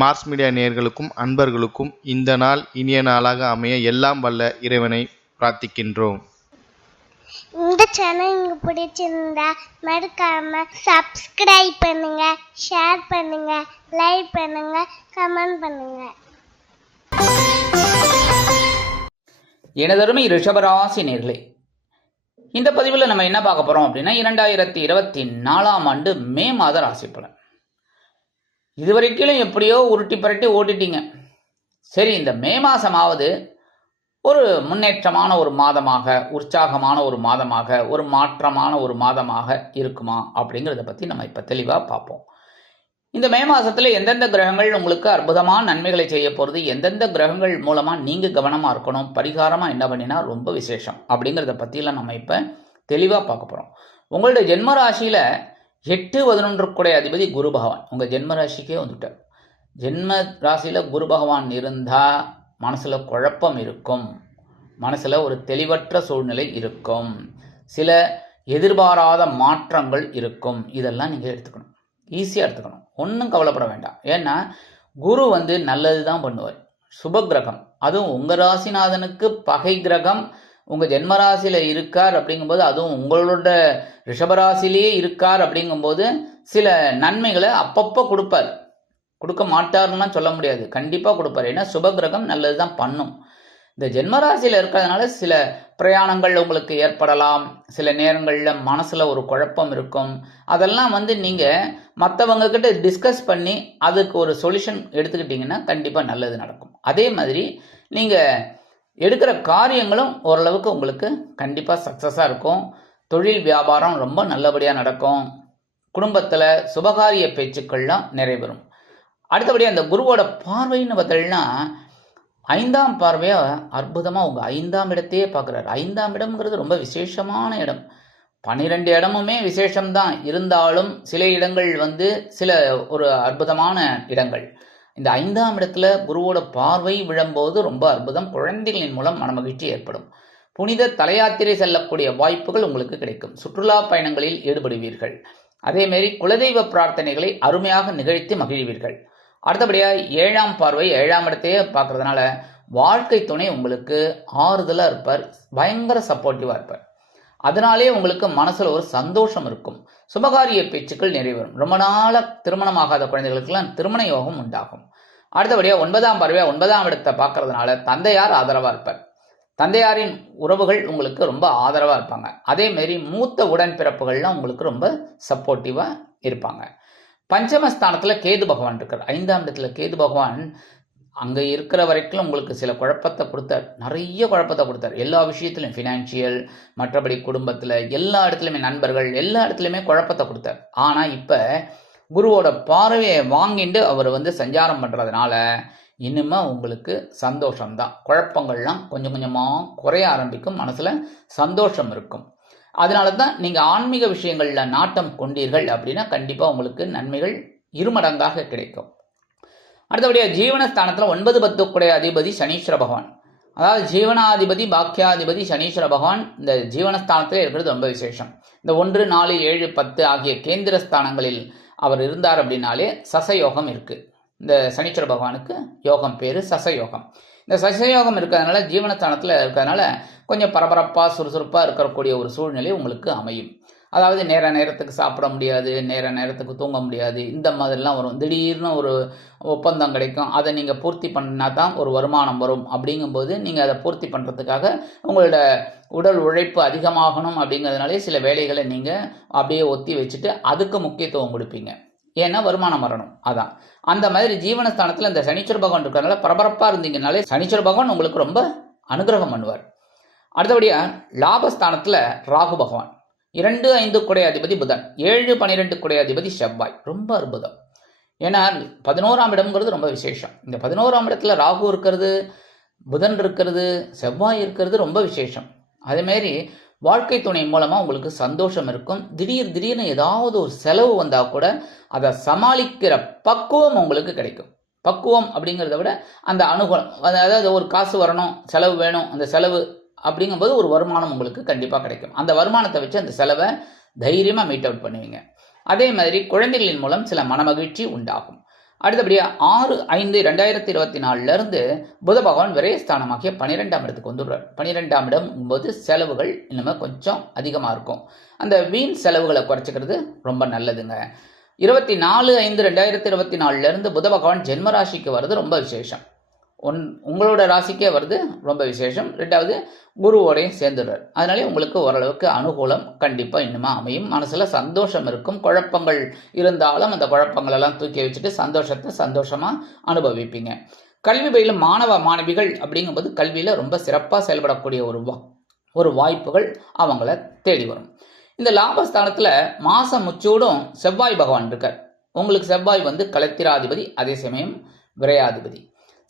Mars media நேயர்களுக்கும் அன்பர்களுக்கும் இந்த நாள் இனிய நாளாக அமைய எல்லாம் வல்ல இறைவனை பிரார்த்திக்கின்றோம். இந்த சேனல் உங்களுக்கு பிடிச்சிருந்தா மறக்காம சப்ஸ்கிரைப் பண்ணுங்க ஷேர் பண்ணுங்க லைக் பண்ணுங்க கமெண்ட் பண்ணுங்க. எனதருமை ரிஷபராசி நேர்களே இந்த பதிவில் நம்ம என்ன பார்க்க போகிறோம் அப்படின்னா இரண்டாயிரத்தி இருபத்தி நாலாம் ஆண்டு மே மாத ராசி பலன் இதுவரைக்கும் எப்படியோ உருட்டி பரட்டி ஓட்டிட்டீங்க. சரி இந்த மே மாதமாவது ஒரு முன்னேற்றமான ஒரு மாதமாக உற்சாகமான ஒரு மாதமாக ஒரு மாற்றமான ஒரு மாதமாக இருக்குமா அப்படிங்கிறத பற்றி நம்ம இப்போ தெளிவாக பார்ப்போம். இந்த மே மாதத்தில் எந்தெந்த கிரகங்கள் உங்களுக்கு அற்புதமான நன்மைகளை செய்ய போகிறது எந்தெந்த கிரகங்கள் மூலமாக நீங்கள் கவனமாக இருக்கணும் பரிகாரமாக என்ன பண்ணினா ரொம்ப விசேஷம் அப்படிங்கிறத பற்றிலாம் நம்ம இப்போ தெளிவாக பார்க்க போகிறோம் உங்களுடைய ஜென்ம ராசியில் எட்டு பதினொன்றுக்குடைய அதிபதி குரு பகவான். உங்கள் ஜென்ம ராசிக்கே வந்துட்டார். ஜென்ம ராசியில் குரு பகவான் இருந்தால் மனசில் குழப்பம் இருக்கும். மனசில் ஒரு தெளிவற்ற சூழ்நிலை இருக்கும். சில எதிர்பாராத மாற்றங்கள் இருக்கும். இதெல்லாம் நீங்கள் எடுத்துக்கணும். ஈஸியாக எடுத்துக்கணும். ஒன்றும் கவலைப்பட வேண்டாம். ஏன்னா குரு வந்து நல்லது தான் பண்ணுவார். சுப கிரகம். அதுவும் உங்கள் ராசிநாதனுக்கு பகை கிரகம். உங்கள் ஜென்மராசியில் இருக்கார் அப்படிங்கும்போது அதுவும் உங்களோட ரிஷபராசிலேயே இருக்கார் அப்படிங்கும்போது சில நன்மைகளை அப்பப்போ கொடுப்பார். கொடுக்க மாட்டாருலாம் சொல்ல முடியாது. கண்டிப்பாக கொடுப்பார். ஏன்னா சுபகிரகம் நல்லது தான் பண்ணும். இந்த ஜென்மராசியில் இருக்கிறதுனால சில பிரயாணங்கள் உங்களுக்கு ஏற்படலாம். சில நேரங்களில் மனசில் ஒரு குழப்பம் இருக்கும். அதெல்லாம் வந்து நீங்கள் மற்றவங்க கிட்ட டிஸ்கஸ் பண்ணி அதுக்கு ஒரு சொல்யூஷன் எடுத்துக்கிட்டிங்கன்னா கண்டிப்பாக நல்லது நடக்கும். அதே மாதிரி நீங்கள் எடுக்கிற காரியங்களும் ஓரளவுக்கு உங்களுக்கு கண்டிப்பாக சக்ஸஸாக இருக்கும். தொழில் வியாபாரம் ரொம்ப நல்லபடியாக நடக்கும். குடும்பத்தில் சுபகாரிய பேச்சுக்கள்லாம் நிறைவேறும். அடுத்தபடியாக அந்த குருவோட பார்வைன்னு பார்த்தீங்கன்னா ஐந்தாம் பார்வையாக அற்புதமாக உங்கள் ஐந்தாம் இடத்தையே பார்க்குறாரு. ஐந்தாம் இடம்ங்கிறது ரொம்ப விசேஷமான இடம். பன்னிரெண்டு இடமுமே விசேஷம்தான். இருந்தாலும் சில இடங்கள் வந்து சில ஒரு அற்புதமான இடங்கள். இந்த ஐந்தாம் இடத்துல குருவோட பார்வை விழும்போது ரொம்ப அற்புதம். குழந்தைகளின் மூலம் மனமகிழ்ச்சி ஏற்படும். புனித தலையாத்திரை செல்லக்கூடிய வாய்ப்புகள் உங்களுக்கு கிடைக்கும். சுற்றுலா பயணங்களில் ஈடுபடுவீர்கள். அதேமாரி குலதெய்வ பிரார்த்தனைகளை அருமையாக நிகழ்த்தி மகிழ்வீர்கள். அடுத்தபடியாக ஏழாம் பார்வை ஏழாம் இடத்தையே பார்க்கறதுனால வாழ்க்கை துணை உங்களுக்கு ஆறுதலாக இருப்பார். பயங்கர சப்போர்ட்டிவாக இருப்பார். அதனாலே உங்களுக்கு மனசில் ஒரு சந்தோஷம் இருக்கும். சுபகாரிய பேச்சுக்கள் நிறைவேறும். ரொம்ப நாளாக திருமணமாகாத குழந்தைகளுக்கெல்லாம் திருமண யோகம் உண்டாகும். அடுத்தபடியாக ஒன்பதாம் பறவையாக ஒன்பதாம் இடத்தை பார்க்கறதுனால தந்தையார் ஆதரவாக இருப்பார். தந்தையாரின் உறவுகள் உங்களுக்கு ரொம்ப ஆதரவாக இருப்பாங்க. அதேமாரி மூத்த உடன்பிறப்புகள்லாம் உங்களுக்கு ரொம்ப சப்போர்ட்டிவாக இருப்பாங்க. பஞ்சமஸ்தானத்தில் கேது பகவான் இருக்கார். ஐந்தாம் இடத்துல கேது பகவான் அங்கே இருக்கிற வரைக்கும் உங்களுக்கு சில குழப்பத்தை கொடுத்தார். நிறைய குழப்பத்தை கொடுத்தார். எல்லா விஷயத்துலையும் ஃபினான்ஷியல் மற்றபடி குடும்பத்தில் எல்லா இடத்துலையுமே நண்பர்கள் எல்லா இடத்துலையுமே குழப்பத்தை கொடுத்தார். ஆனால் இப்போ குருவோட பார்வையை வாங்கிட்டு அவர் வந்து சஞ்சாரம் பண்ணுறதுனால இனிமே உங்களுக்கு சந்தோஷம்தான். குழப்பங்கள்லாம் கொஞ்சம் கொஞ்சமாக குறைய ஆரம்பிக்கும். மனசில் சந்தோஷம் இருக்கும். அதனால தான் நீங்கள் ஆன்மீக விஷயங்களில் நாட்டம் கொண்டீர்கள் அப்படின்னா கண்டிப்பாக உங்களுக்கு நன்மைகள் இருமடங்காக கிடைக்கும். அடுத்தபடியாக ஜீவனஸ்தானத்தில் ஒன்பது பத்துக்குடைய அதிபதி சனீஸ்வர பகவான். அதாவது ஜீவனாதிபதி பாக்கியாதிபதி சனீஸ்வர பகவான் இந்த ஜீவனஸ்தானத்தில் இருக்கிறது ரொம்ப விசேஷம். இந்த ஒன்று நாலு ஏழு பத்து ஆகிய கேந்திர ஸ்தானங்களில் அவர் இருந்தார் அப்படின்னாலே சசயோகம் இருக்குது இந்த சனீஸ்வர பகவானுக்கு யோகம் பேர் சசயோகம். இந்த சசயோகம் இருக்கிறதுனால ஜீவனஸ்தானத்தில் இருக்கிறதுனால கொஞ்சம் பரபரப்பாக சுறுசுறுப்பாக இருக்கக்கூடிய ஒரு சூழ்நிலை உங்களுக்கு அமையும். அதாவது நேர நேரத்துக்கு சாப்பிட முடியாது நேர நேரத்துக்கு தூங்க முடியாது இந்த மாதிரிலாம் வரும். திடீர்னு ஒரு ஒப்பந்தம் கிடைக்கும். அதை நீங்கள் பூர்த்தி பண்ணால் தான் ஒரு வருமானம் வரும். அப்படிங்கும்போது நீங்கள் அதை பூர்த்தி பண்ணுறதுக்காக உங்களோட உடல் உழைப்பு அதிகமாகணும் அப்படிங்கிறதுனாலே சில வேலைகளை நீங்கள் அப்படியே ஒத்தி வச்சுட்டு அதுக்கு முக்கியத்துவம் கொடுப்பீங்க. ஏன்னா வருமானம் வரணும். அதான். அந்த மாதிரி ஜீவனஸ்தானத்தில் இந்த சனீஸ்வர பகவான் இருக்கிறதுனால பரபரப்பாக இருந்தீங்கனாலே சனீஸ்வர பகவான் உங்களுக்கு ரொம்ப அனுகிரகம் பண்ணுவார். அடுத்தபடியாக லாபஸ்தானத்தில் ராகு பகவான். இரண்டு ஐந்து குடை அதிபதி புதன் ஏழு பனிரெண்டு குடை அதிபதி செவ்வாய். ரொம்ப அற்புதம். ஏன்னா பதினோராம் இடம்ங்கிறது ரொம்ப விசேஷம். இந்த பதினோராம் இடத்துல ராகு இருக்கிறது புதன் இருக்கிறது செவ்வாய் இருக்கிறது ரொம்ப விசேஷம். அதேமாரி வாழ்க்கை துணை மூலமாக உங்களுக்கு சந்தோஷம் இருக்கும். திடீர் திடீர்னு ஏதாவது ஒரு செலவு வந்தால் கூட அதை சமாளிக்கிற பக்குவம் உங்களுக்கு கிடைக்கும். பக்குவம் அப்படிங்கிறத விட அந்த அனுகூலம் அதாவது ஒரு காசு வரணும் செலவு வேணும் அந்த செலவு அப்படிங்கும்போது ஒரு வருமானம் உங்களுக்கு கண்டிப்பாக கிடைக்கும். அந்த வருமானத்தை வச்சு அந்த செலவை தைரியமாக மீட் அவுட் பண்ணுவீங்க. அதே மாதிரி குழந்தைகளின் மூலம் சில மனமகிழ்ச்சி உண்டாகும். அடுத்தபடியாக ஆறு ஐந்து ரெண்டாயிரத்தி இருபத்தி நாலுலேருந்து புத பகவான் விரயஸ்தானமாகிய பன்னிரெண்டாம் இடத்துக்கு வந்துடுறார். பன்னிரெண்டாம் இடம் போது செலவுகள் இனிமேல் கொஞ்சம் அதிகமாக இருக்கும். அந்த வீண் செலவுகளை குறைச்சிக்கிறது ரொம்ப நல்லதுங்க. இருபத்தி நாலு ஐந்து ரெண்டாயிரத்தி இருபத்தி நாலுலேருந்து புத பகவான் ஜென்மராசிக்கு வர்றது ரொம்ப விசேஷம். ஒன் உங்களோட ராசிக்கே வருது ரொம்ப விசேஷம். ரெண்டாவது குருவோடையும் சேர்ந்துடுறார். அதனாலே உங்களுக்கு ஓரளவுக்கு அனுகூலம் கண்டிப்பாக இன்னுமா அமையும். மனசில் சந்தோஷம் இருக்கும். குழப்பங்கள் இருந்தாலும் அந்த குழப்பங்களெல்லாம் தூக்கி வச்சுட்டு சந்தோஷத்தை சந்தோஷமாக அனுபவிப்பீங்க. கல்வி பயிலும் மாணவ மாணவிகள் அப்படிங்கும்போது கல்வியில் ரொம்ப சிறப்பாக செயல்படக்கூடிய ஒரு வா ஒரு வாய்ப்புகள் அவங்கள தேடி வரும். இந்த லாபஸ்தானத்தில் மாதம் முச்சூடும் செவ்வாய் பகவான் இருக்கார். உங்களுக்கு செவ்வாய் வந்து கலத்திராதிபதி அதே சமயம் விரையாதிபதி.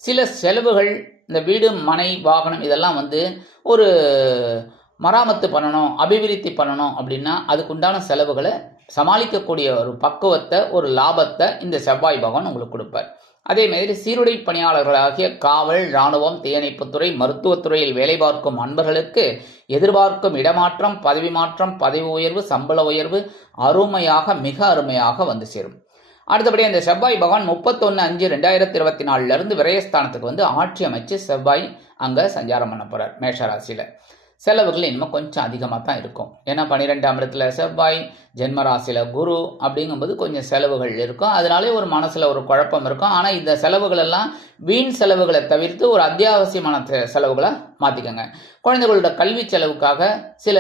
சில செலவுகள் இந்த வீடு மனை வாகனம் இதெல்லாம் வந்து ஒரு மராமத்து பண்ணணும் அபிவிருத்தி பண்ணணும் அப்படின்னா அதுக்குண்டான செலவுகளை சமாளிக்கக்கூடிய ஒரு பக்குவத்தை ஒரு லாபத்தை இந்த செவ்வாய் பகவான் உங்களுக்கு கொடுப்பார். அதே மாதிரி சீருடை பணியாளர்களாகிய காவல் இராணுவம் தீயணைப்புத்துறை மருத்துவத்துறையில் வேலை பார்க்கும் அன்பர்களுக்கு எதிர்பார்க்கும் இடமாற்றம் பதவி மாற்றம் பதவி உயர்வு சம்பள உயர்வு அருமையாக மிக அருமையாக வந்து சேரும். அடுத்தபடி அந்த செவ்வாய் பகவான் முப்பத்தொன்று அஞ்சு ரெண்டாயிரத்தி இருபத்தி நாலுலேருந்து விரயஸ்தானத்துக்கு வந்து ஆட்சி அமைச்சு செவ்வாய் அங்கே சஞ்சாரம் பண்ண போகிறார் மேஷராசியில் செலவுகள் இனிமேல் கொஞ்சம் அதிகமாக தான் இருக்கும். ஏன்னா பன்னிரெண்டாம் இடத்துல செவ்வாய் ஜென்மராசியில் குரு அப்படிங்கும்போது கொஞ்சம் செலவுகள் இருக்கும். அதனாலே ஒரு மனசில் ஒரு குழப்பம் இருக்கும். ஆனால் இந்த செலவுகள் எல்லாம் வீண் செலவுகளை தவிர்த்து ஒரு அத்தியாவசியமான செ- செலவுகளை மாற்றிக்கோங்க குழந்தைகளோட கல்வி செலவுக்காக சில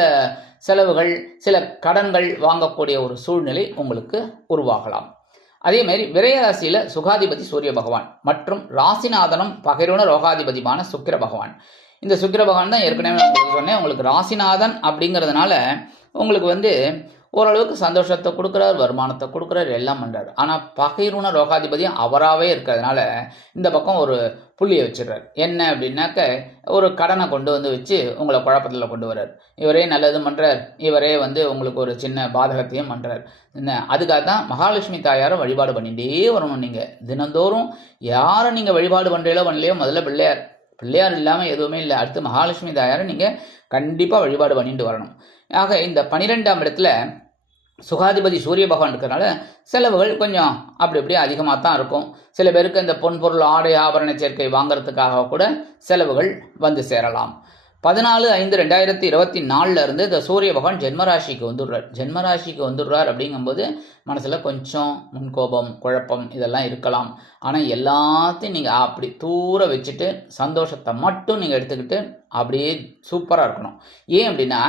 செலவுகள் சில கடன்கள் வாங்கக்கூடிய ஒரு சூழ்நிலை உங்களுக்கு உருவாகலாம். அதே மாதிரி விரயராசியில் சுகாதிபதி சூரிய பகவான் மற்றும் ராசிநாதனும் பகிர்வுண ரோகாதிபதிமான சுக்கிர பகவான். இந்த சுக்கிர பகவான் தான் ஏற்கனவே நான் உங்களுக்கு சொன்னேன் உங்களுக்கு ராசிநாதன் அப்படிங்கிறதுனால உங்களுக்கு வந்து ஓரளவுக்கு சந்தோஷத்தை கொடுக்குறார் வருமானத்தை கொடுக்குறார் எல்லாம் பண்ணுறாரு ஆனால் பகிர்வுண ரோகாதிபதியும் அவராகவே இருக்கிறதுனால இந்த பக்கம் ஒரு புள்ளியை வச்சிடுறாரு. என்ன அப்படின்னாக்க ஒரு கடனை கொண்டு வந்து வச்சு உங்களை குழப்பத்தில் கொண்டு வர்றார். இவரே நல்லதும் பண்ணுறார் இவரே வந்து உங்களுக்கு ஒரு சின்ன பாதகத்தையும் பண்ணுறார் என்ன? அதுக்காக தான் மகாலட்சுமி தாயாரை வழிபாடு பண்ணிகிட்டே வரணும் நீங்கள் தினந்தோறும் யாரை நீங்கள் வழிபாடு பண்ணுறீங்களோ பண்ணலையோ முதல்ல பிள்ளையார். பிள்ளையார் இல்லாமல் எதுவுமே இல்லை. அடுத்து மகாலட்சுமி தாயாரை நீங்கள் கண்டிப்பாக வழிபாடு பண்ணிட்டு வரணும். ஆக இந்த பன்னிரெண்டாம் இடத்துல சுகாதிபதி சூரிய பகவான் இருக்கிறனால செலவுகள் கொஞ்சம் அப்படி இப்படி அதிகமாக தான் இருக்கும். சில பேருக்கு இந்த பொன் பொருள் ஆடை ஆபரண சேர்க்கை வாங்குறதுக்காக கூட செலவுகள் வந்து சேரலாம். பதினாலு ஐந்து ரெண்டாயிரத்தி இருபத்தி நாலில் இருந்து இந்த சூரிய பகவான் ஜென்மராசிக்கு வந்துடுறார். ஜென்மராசிக்கு வந்துடுறார் அப்படிங்கும்போது மனசில் கொஞ்சம் முன்கோபம் குழப்பம் இதெல்லாம் இருக்கலாம். ஆனால் எல்லாத்தையும் நீங்கள் அப்படி தூர வச்சுட்டு சந்தோஷத்தை மட்டும் நீங்கள் எடுத்துக்கிட்டு அப்படியே சூப்பராக இருக்கணும். ஏன் அப்படின்னா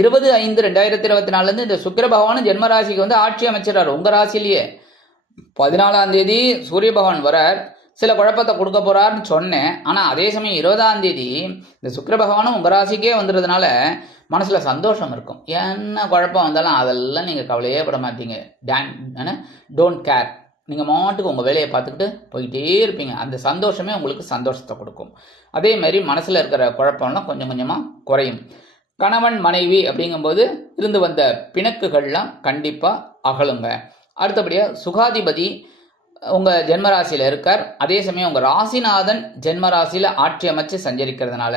இருபது ஐந்து ரெண்டாயிரத்தி இருபத்தி நாலுலேருந்து இந்த சுக்கர பகவானும் ஜென்மராசிக்கு வந்து ஆட்சி அமைச்சிடறார். உங்கள் ராசிலேயே பதினாலாம் தேதி சூரிய பகவான் வரார் சில குழப்பத்தை கொடுக்க போகிறாருன்னு சொன்னேன். ஆனால் அதே சமயம் இருபதாம் தேதி இந்த சுக்கர பகவானும் உங்கள் ராசிக்கே வந்துடுறதுனால மனசில் சந்தோஷம் இருக்கும். என்ன குழப்பம் வந்தாலும் அதெல்லாம் நீங்கள் கவலையே பட மாட்டீங்க. டேன் டோன்ட் கேர் நீங்கள் மாட்டுக்கு உங்கள் வேலையை பார்த்துக்கிட்டு போயிட்டே இருப்பீங்க. அந்த சந்தோஷமே உங்களுக்கு சந்தோஷத்தை கொடுக்கும். அதே மாதிரி மனசில் இருக்கிற குழப்பம்லாம் கொஞ்சம் கொஞ்சமாக குறையும். கணவன் மனைவி அப்படிங்கும்போது இருந்து வந்த பிணக்குகள்லாம் கண்டிப்பாக அகலுங்க. அடுத்தபடியாக சுகாதிபதி உங்கள் ஜென்மராசியில் இருக்கார். அதே சமயம் உங்கள் ராசிநாதன் ஜென்மராசியில் ஆட்சி அமைச்சு சஞ்சரிக்கிறதுனால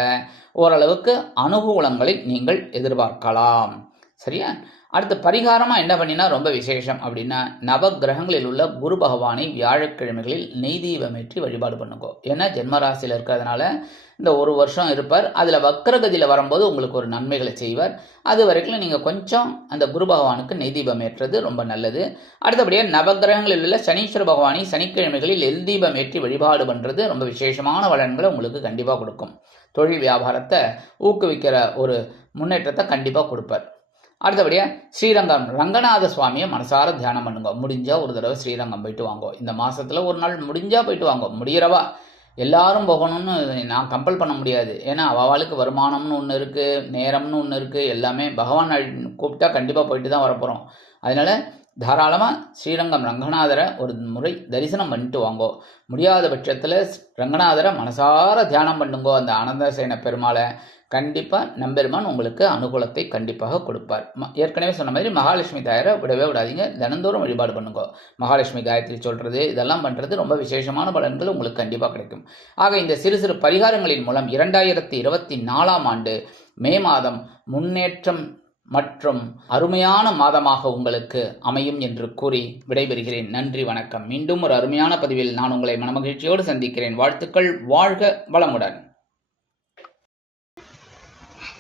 ஓரளவுக்கு அனுகூலங்களை நீங்கள் எதிர்பார்க்கலாம். சரியா? அடுத்து பரிகாரமாக என்ன பண்ணினா ரொம்ப விசேஷம் அப்படின்னா நவ கிரகங்களில் உள்ள குரு பகவானை வியாழக்கிழமைகளில் நெய் தீபமேற்றி வழிபாடு பண்ணுங்கோ. ஏன்னா ஜென்மராசியில் இருக்கிறதுனால இந்த ஒரு வருஷம் இருப்பார். அதில் வக்கரகதியில் வரும்போது உங்களுக்கு ஒரு நன்மைகளை செய்வார். அது வரைக்கும் நீங்கள் கொஞ்சம் அந்த குரு பகவானுக்கு நெய் தீபம் ஏற்றுறது ரொம்ப நல்லது. அடுத்தபடியாக நவகிரகங்களில் உள்ள சனீஸ்வர பகவானை சனிக்கிழமைகளில் எல் தீபம் ஏற்றி வழிபாடு பண்ணுறது ரொம்ப விசேஷமான பலன்களை உங்களுக்கு கண்டிப்பாக கொடுக்கும். தொழில் வியாபாரத்தை ஊக்குவிக்கிற ஒரு முன்னேற்றத்தை கண்டிப்பாக கொடுப்பார். அடுத்தபடியாக ஸ்ரீரங்கம். ரங்கநாத சுவாமியை மனசார தியானம் பண்ணுங்க. முடிஞ்சால் ஒரு தடவை ஸ்ரீரங்கம் போயிட்டு வாங்கோ. இந்த மாதத்தில் ஒரு நாள் முடிஞ்சால் போயிட்டு வாங்கோ. முடிகிறவா எல்லாரும் போகணும்னு நான் கம்பல் பண்ண முடியாது. ஏன்னா அவளுக்கு வருமானம்னு ஒன்று இருக்குது நேரம்னு ஒன்று இருக்குது எல்லாமே பகவான் கூப்பிட்டா கண்டிப்பாக போயிட்டு தான் வரப்போகிறோம் அதனால் தாராளமாக ஸ்ரீரங்கம் ரங்கநாதரை ஒரு முறை தரிசனம் பண்ணிட்டு வாங்கோ. முடியாத பட்சத்தில் ரங்கநாதரை மனசார தியானம் பண்ணுங்கோ. அந்த ஆனந்தசேன பெருமாளை கண்டிப்பாக நம்பெருமான் உங்களுக்கு அனுகூலத்தை கண்டிப்பாக கொடுப்பார். ஏற்கனவே சொன்ன மாதிரி மகாலட்சுமி தாயரை விடவே விடாதீங்க. தினந்தோறும் வழிபாடு பண்ணுங்க. மகாலட்சுமி காயத்ரி சொல்கிறது இதெல்லாம் பண்ணுறது ரொம்ப விசேஷமான பலன்கள் உங்களுக்கு கண்டிப்பாக கிடைக்கும். ஆக இந்த சிறு சிறு பரிகாரங்களின் மூலம் இரண்டாயிரத்தி இருபத்தி நாலாம் ஆண்டு மே மாதம் முன்னேற்றம் மற்றும் அருமையான மாதமாக உங்களுக்கு அமையும் என்று கூறி விடைபெறுகிறேன். நன்றி வணக்கம். மீண்டும் ஒரு அருமையான பதிவில் நான் உங்களை மனமகிழ்ச்சியோடு சந்திக்கிறேன். வாழ்த்துக்கள் வாழ்க வளமுடன்.